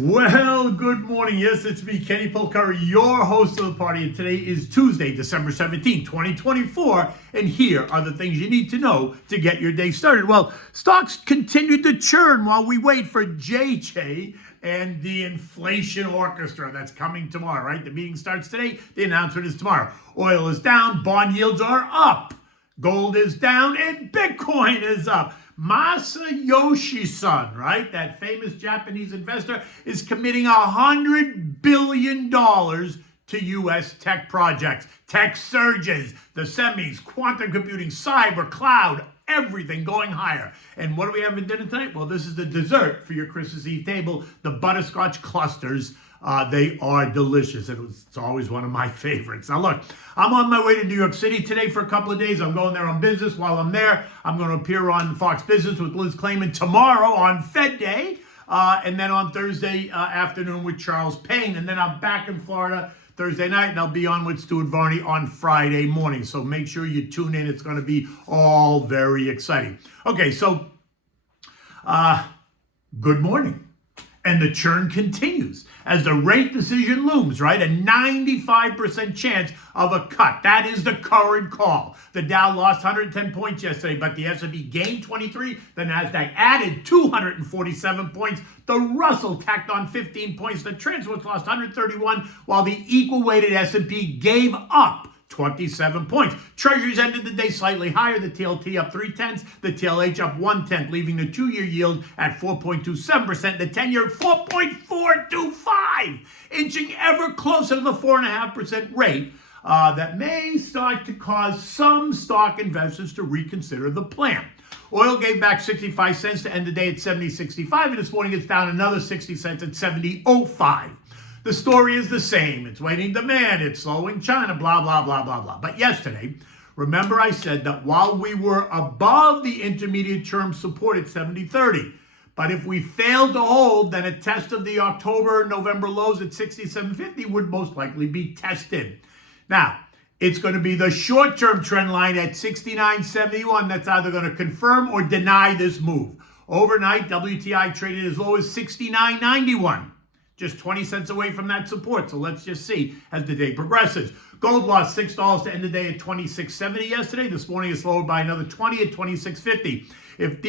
Well, good morning. Yes, it's me, Kenny Polcari, your host of the party, and today is Tuesday, December 17, 2024, and here are the things you need to know to get your day started. Well, stocks continued to churn while we wait for JJ and the Inflation Orchestra that's coming tomorrow, right? The meeting starts today. The announcement is tomorrow. Oil is down. Bond yields are up. Gold is down, and Bitcoin is up. Masayoshi Son, right? That famous Japanese investor is committing $100 billion to U.S. tech projects. Tech surges, the semis, quantum computing, cyber, cloud, everything going higher. And what do we have for dinner tonight? Well, this is the dessert for your Christmas Eve table, the Butterscotch clusters. They are delicious. It's always one of my favorites. Now look, I'm on my way to New York City today for a couple of days. I'm going there on business. While I'm there, I'm going to appear on Fox Business with Liz Klayman tomorrow on Fed Day. And then on Thursday afternoon with Charles Payne. And then I'm back in Florida Thursday night, and I'll be on with Stuart Varney on Friday morning. So make sure you tune in. It's going to be all very exciting. Okay, so good morning. And the churn continues as the rate decision looms, right? A 95% chance of a cut. That is the current call. The Dow lost 110 points yesterday, but the S&P gained 23. The NASDAQ added 247 points. The Russell tacked on 15 points. The Transworth lost 131, while the equal-weighted S&P gave up 27 points. Treasuries ended the day slightly higher. The TLT up 0.3, the TLH up 0.1, leaving the 2-year yield at 4.27%, the 10-year 4.425, inching ever closer to the 4.5% rate that may start to cause some stock investors to reconsider the plan. Oil gave back 65 cents to end the day at 70.65, and this morning it's down another 60 cents at 70.05. The story is the same. It's waning demand. It's slowing China, blah, blah, blah, blah, blah. But yesterday, remember I said that while we were above the intermediate term support at 70.30, but if we failed to hold, then a test of the October-November lows at 67.50 would most likely be tested. Now, it's going to be the short-term trend line at 69.71 that's either going to confirm or deny this move. Overnight, WTI traded as low as 69.91. Just 20 cents away from that support. So let's just see as the day progresses. Gold lost $6 to end the day at $26.70 yesterday. This morning it's lowered by another 20 at $26.50. If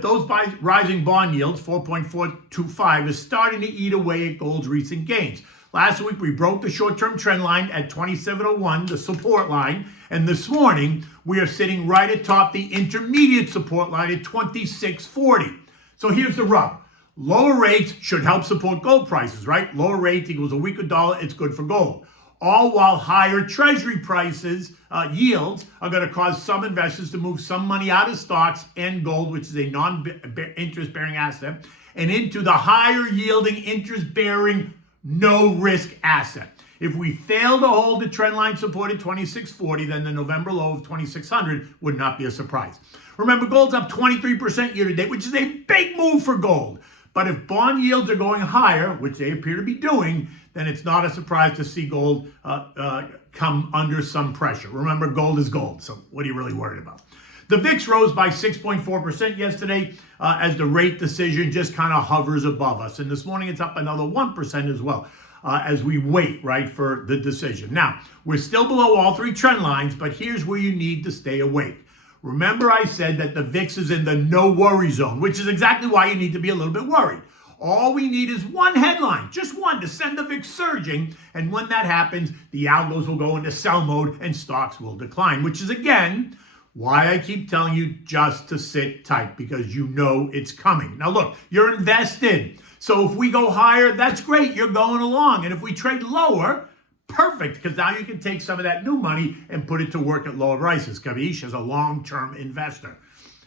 those rising bond yields, 4.425, is starting to eat away at gold's recent gains. Last week we broke the short-term trend line at 27.01, the support line, and this morning we are sitting right atop the intermediate support line at 26.40. So here's the rub. Lower rates should help support gold prices, right? Lower rates equals a weaker dollar. It's good for gold. All while higher treasury prices, yields, are going to cause some investors to move some money out of stocks and gold, which is a non-interest-bearing asset, and into the higher-yielding, interest-bearing, no-risk asset. If we fail to hold the trend line support at 26.40, then the November low of 2600 would not be a surprise. Remember, gold's up 23% year-to-date, which is a big move for gold. But if bond yields are going higher, which they appear to be doing, then it's not a surprise to see gold come under some pressure. Remember, gold is gold, so what are you really worried about? The VIX rose by 6.4% yesterday as the rate decision just kind of hovers above us. And this morning it's up another 1% as well as we wait, right, for the decision. Now, we're still below all three trend lines, but here's where you need to stay awake. Remember I said that the VIX is in the no worry zone, which is exactly why you need to be a little bit worried. All we need is one headline, just one, to send the VIX surging. And when that happens, the algos will go into sell mode and stocks will decline, which is, again, why I keep telling you just to sit tight, because you know it's coming. Now, look, you're invested. So if we go higher, that's great. You're going along. And if we trade lower, perfect, because now you can take some of that new money and put it to work at lower prices. Kavish, as a long-term investor.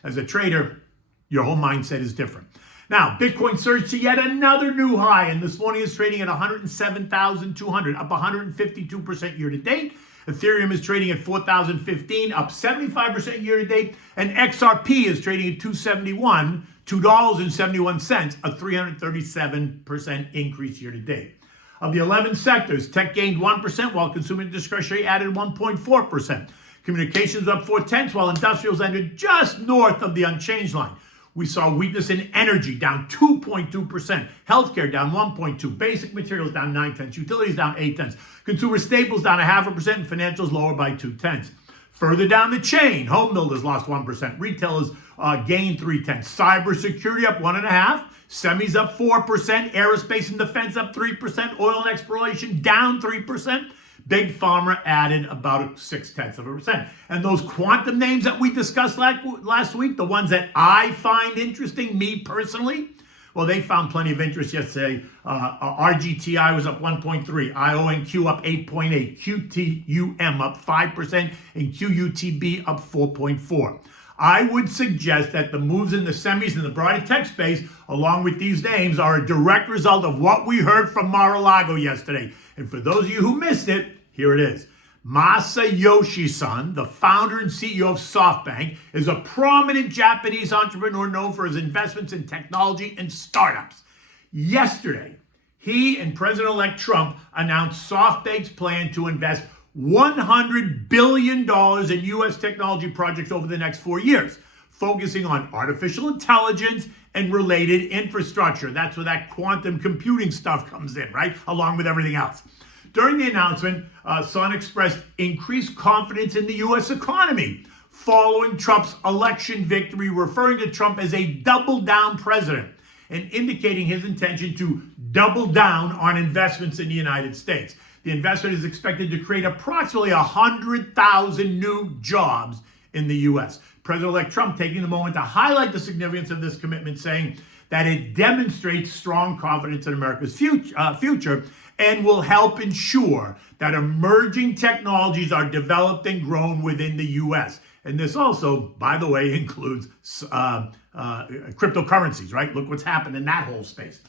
As a trader, your whole mindset is different. Now, Bitcoin surged to yet another new high, and this morning is trading at 107,200, up 152% year-to-date. Ethereum is trading at 4,015, up 75% year-to-date, and XRP is trading at $2.71, a 337% increase year-to-date. Of the 11 sectors, tech gained 1%, while consumer discretionary added 1.4%. Communications up 0.4, while industrials ended just north of the unchanged line. We saw weakness in energy down 2.2%, healthcare down 1.2%, basic materials down 0.9%, utilities down 0.8%, consumer staples down 0.5%, and financials lower by 0.2%. Further down the chain, home builders lost 1%, retailers gained 0.3%, cybersecurity up 1.5%, semis up 4%, aerospace and defense up 3%, oil and exploration down 3%. Big Pharma added about 0.6%. And those quantum names that we discussed last week, the ones that I find interesting, me personally, well, they found plenty of interest yesterday. RGTI was up 1.3%, IONQ up 8.8%, QTUM up 5%, and QUTB up 4.4%. I would suggest that the moves in the semis and the broader tech space, along with these names, are a direct result of what we heard from Mar-a-Lago yesterday. And for those of you who missed it, here it is. Masayoshi Son, the founder and CEO of SoftBank, is a prominent Japanese entrepreneur known for his investments in technology and startups. Yesterday, he and President-elect Trump announced SoftBank's plan to invest $100 billion in U.S. technology projects over the next 4 years, focusing on artificial intelligence and related infrastructure. That's where that quantum computing stuff comes in, right? Along with everything else. During the announcement, Son expressed increased confidence in the U.S. economy following Trump's election victory, referring to Trump as a double-down president and indicating his intention to double down on investments in the United States. The investment is expected to create approximately 100,000 new jobs in the U.S. President-elect Trump taking the moment to highlight the significance of this commitment, saying that it demonstrates strong confidence in America's future and will help ensure that emerging technologies are developed and grown within the U.S. And this also, by the way, includes cryptocurrencies, right? Look what's happened in that whole space.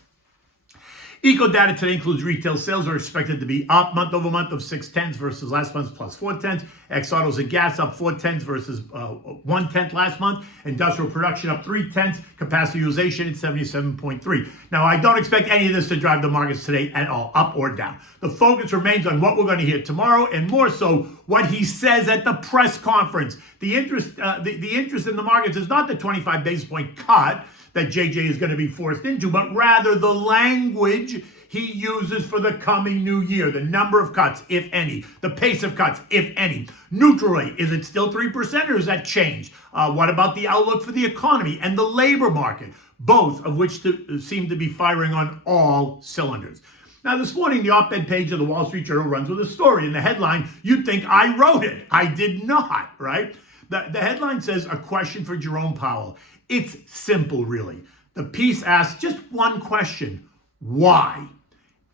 Eco data today includes retail sales are expected to be up month over month of 0.6 versus last month's plus 0.4. Ex-autos and gas up 0.4 versus 0.1 last month. Industrial production up 0.3. Capacity utilization at 77.3. Now, I don't expect any of this to drive the markets today at all, up or down. The focus remains on what we're going to hear tomorrow, and more so what he says at the press conference. The interest in the markets is not the 25 basis point cut that JJ is going to be forced into, but rather the language he uses for the coming new year, the number of cuts, if any, the pace of cuts, if any. Neutral rate, is it still 3% or has that changed? What about the outlook for the economy and the labor market, both of which seem to be firing on all cylinders? Now, this morning, the op-ed page of the Wall Street Journal runs with a story. In the headline, you'd think I wrote it. I did not, right? The headline says, a question for Jerome Powell. It's simple, really. The piece asks just one question: why?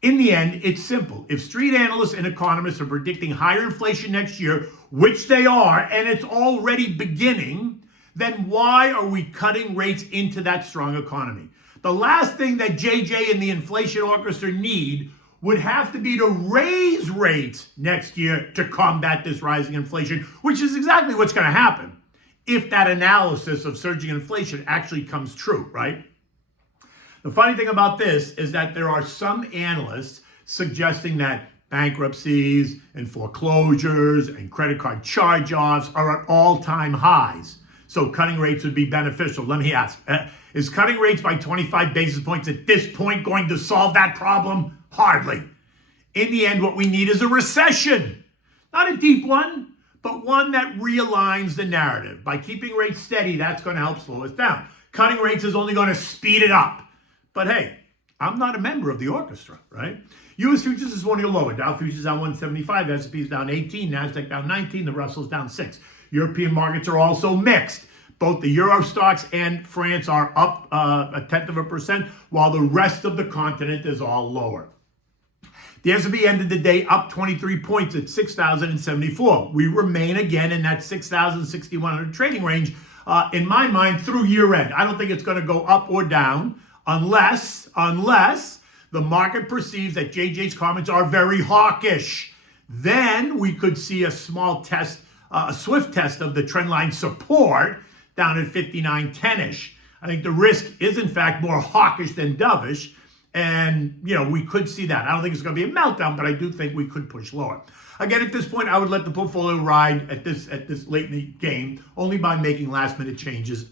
In the end, it's simple. If street analysts and economists are predicting higher inflation next year, which they are, and it's already beginning, then why are we cutting rates into that strong economy? The last thing that JJ and the Inflation Orchestra need would have to be to raise rates next year to combat this rising inflation, which is exactly what's going to happen if that analysis of surging inflation actually comes true, right? The funny thing about this is that there are some analysts suggesting that bankruptcies and foreclosures and credit card charge-offs are at all-time highs. So cutting rates would be beneficial. Let me ask, is cutting rates by 25 basis points at this point going to solve that problem? Hardly. In the end, what we need is a recession. Not a deep one, but one that realigns the narrative. By keeping rates steady, that's going to help slow us down. Cutting rates is only going to speed it up. But hey, I'm not a member of the orchestra, right? U.S. futures is morning lower. Dow futures down 175, S&P is down 18, NASDAQ down 19, the Russell's down 6. European markets are also mixed. Both the Euro stocks and France are up 0.1%, while the rest of the continent is all lower. The S&P ended the day up 23 points at 6,074. We remain again in that 6,000-6,100 trading range, in my mind, through year end. I don't think it's going to go up or down unless the market perceives that JJ's comments are very hawkish. Then we could see a small test, a swift test of the trendline support down at 59.10-ish. I think the risk is, in fact, more hawkish than dovish. And, we could see that. I don't think it's going to be a meltdown, but I do think we could push lower. Again, at this point, I would let the portfolio ride at this late in the game, only by making last-minute changes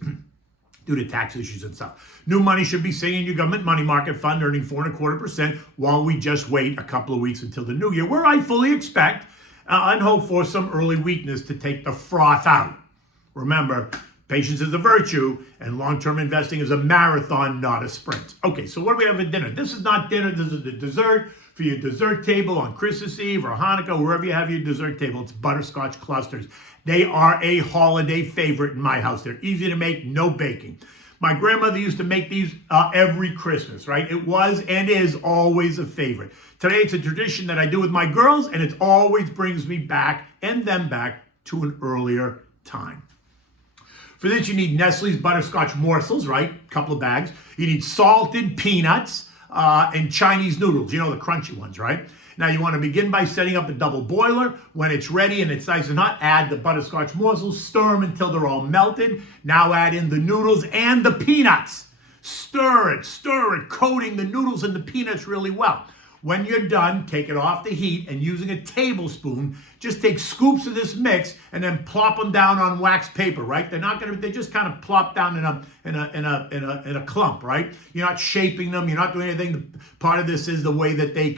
due to tax issues and stuff. New money should be sitting in your government money market fund earning 4.25% while we just wait a couple of weeks until the new year, where I fully expect and hope for some early weakness to take the froth out. Remember, patience is a virtue and long-term investing is a marathon, not a sprint. Okay, so what do we have for dinner? This is not dinner, this is the dessert for your dessert table on Christmas Eve or Hanukkah, wherever you have your dessert table. It's butterscotch clusters. They are a holiday favorite in my house. They're easy to make, no baking. My grandmother used to make these every Christmas, right? It was and is always a favorite. Today, it's a tradition that I do with my girls, and it always brings me back and them back to an earlier time. For this, you need Nestle's butterscotch morsels, right? A couple of bags. You need salted peanuts and Chinese noodles, you know, the crunchy ones, right? Now, you want to begin by setting up a double boiler. When it's ready and it's nice and hot, add the butterscotch morsels, stir them until they're all melted. Now add in the noodles and the peanuts. Stir it, coating the noodles and the peanuts really well. When you're done, take it off the heat and using a tablespoon, just take scoops of this mix and then plop them down on wax paper, right? They just kind of plop down in a clump, right? You're not shaping them, you're not doing anything. Part of this is the way that they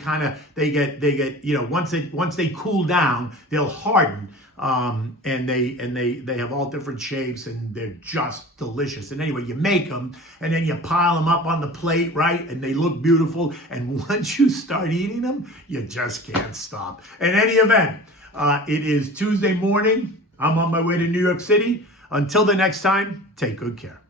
get, you know, once they cool down, they'll harden. And they have all different shapes and they're just delicious. And anyway, you make them and then you pile them up on the plate, right? And they look beautiful. And once you start eating them, you just can't stop. In any event, it is Tuesday morning. I'm on my way to New York City. Until the next time, take good care.